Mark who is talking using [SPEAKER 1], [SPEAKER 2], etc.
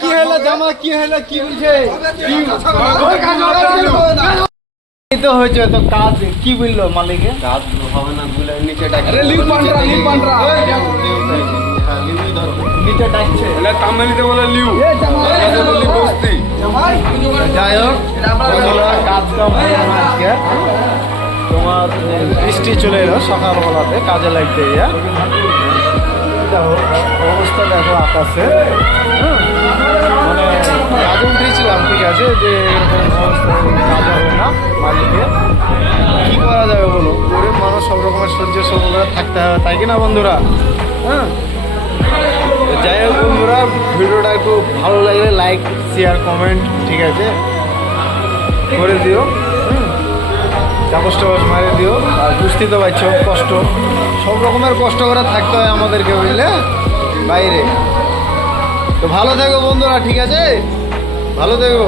[SPEAKER 1] কি হলো জামা কি হলো কি বলছে? তো হয়েছে তো কাজ কি বলল মালিকে?
[SPEAKER 2] কাজ হবে না বলে নিচে ডাকি।
[SPEAKER 1] লিউ পান্ডরা লিউ পান্ডরা নিচে ডাকছে।
[SPEAKER 2] তামিলিতে বলে লিউ। বস্তি।
[SPEAKER 1] যাই হোক কাজ কাম আজকে। তোমার বৃষ্টি চলে এলো সকালবেলাতে কাজে লাগতে দেখো অবস্থা দেখো আকাশে। হুম, যে এরকম মালিকে কি করা যাবে বলো? গরিব মানুষ সব রকমের সহ্য সব থাকতে হবে, তাই কি না বন্ধুরা? হ্যাঁ? যাই হোক বন্ধুরা, ভিডিওটা একটু ভালো লাগলে লাইক শেয়ার কমেন্ট ঠিক আছে? করে দিও চাপস টাপস মারে দিও, আর বুঝতেই তো পারছ, কষ্ট। সব রকমের কষ্ট করে থাকতে হয় আমাদেরকে, বুঝলে? বাইরে। তো ভালো থেকো বন্ধুরা, ঠিক আছে? ভালো থেকো।